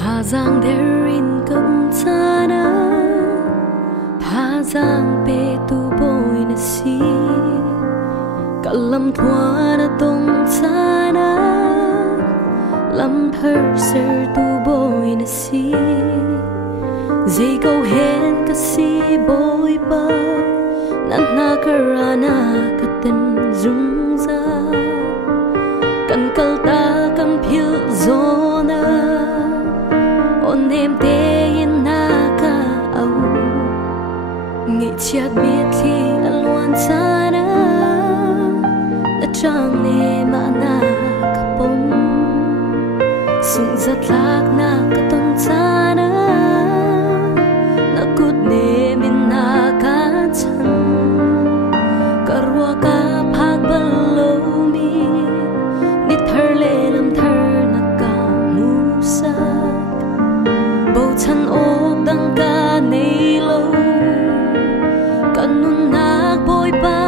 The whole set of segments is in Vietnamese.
Tha giang derin cũng sana tha giang pe tu boy na si kalam thua na tong sana lam thar ser tu boy na si dây câu hen ka si boy pa nan na karana ka tin rung ra kan kal ta kan phil zona on em te in na ka au nghĩ chiat biết khi alwan sana na chang ne ma na ka pom sung zat lak na ka ton sana na kut ne min na ka chan karwa ka phak balo mi ni thar le lam thar na ka mu sa bầu chân ốc đăng ca nei lâu kanun nak boy pa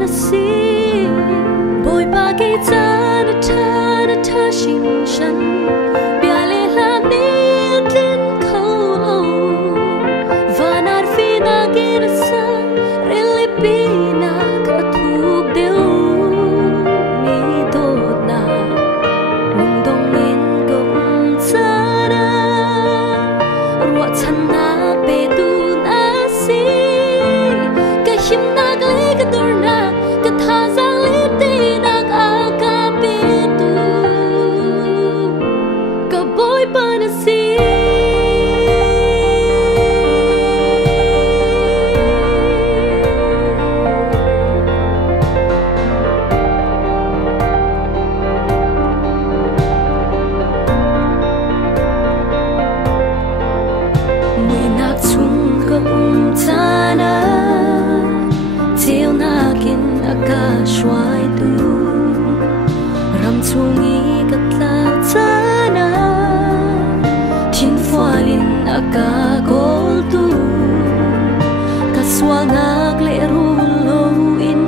na si boy pa ke cha na tha shin shan bia le la ni tin khâu lo vanar fi na ke sa really be na ka thuk deu mi do na mung dong in gong cha chân na pe tu na si ka him na le ka dur na ka tha giang le te na ka pe tu ka boy pa na si sana chiều na kin aka shwai tu ram chungi katla sana thin falin aka gol tu kaswal nak le ru lo in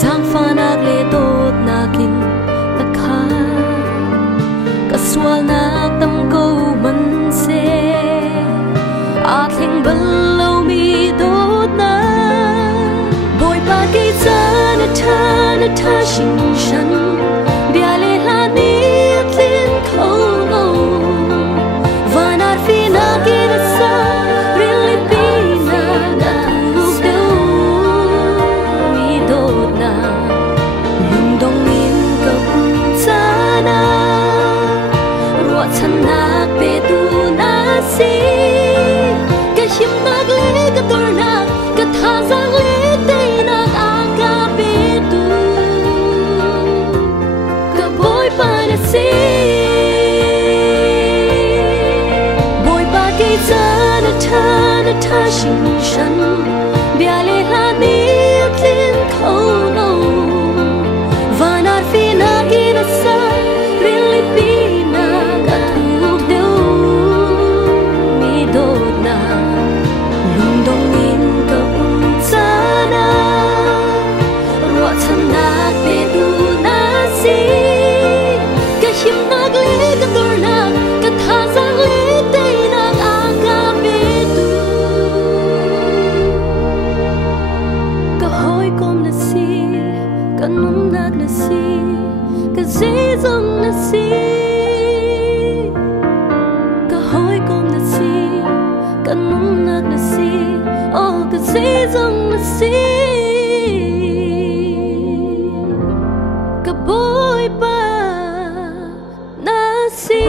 zang fa nak le tot nakin takha kaswal nak tam ko man se athling balo mi dot na boy pa ke cha na tha shin shan bia le la ni tlin khâu lo vanar fi na ke sa really be na na lu do mi dot na lung dong in ka cha na ro chan na pe tu na si him nak le ka dur na ka tha giang le te na ka pe tu ka boy pa na si boy pa ke cha na tha shin shan bia le la ni tlin khâu lo vanar fi na ki na sa really be na ka thuk deu mi do na lung dong in ka sana ro chan na pe tu na si ka him nak le ka dur na ka tha giang le te na ka pe tu ka hoi kom na si ka num nak na si ka zai zong na si ka hoi kom na si ka num nak na si oh ka zai zong na si ka boy pa na si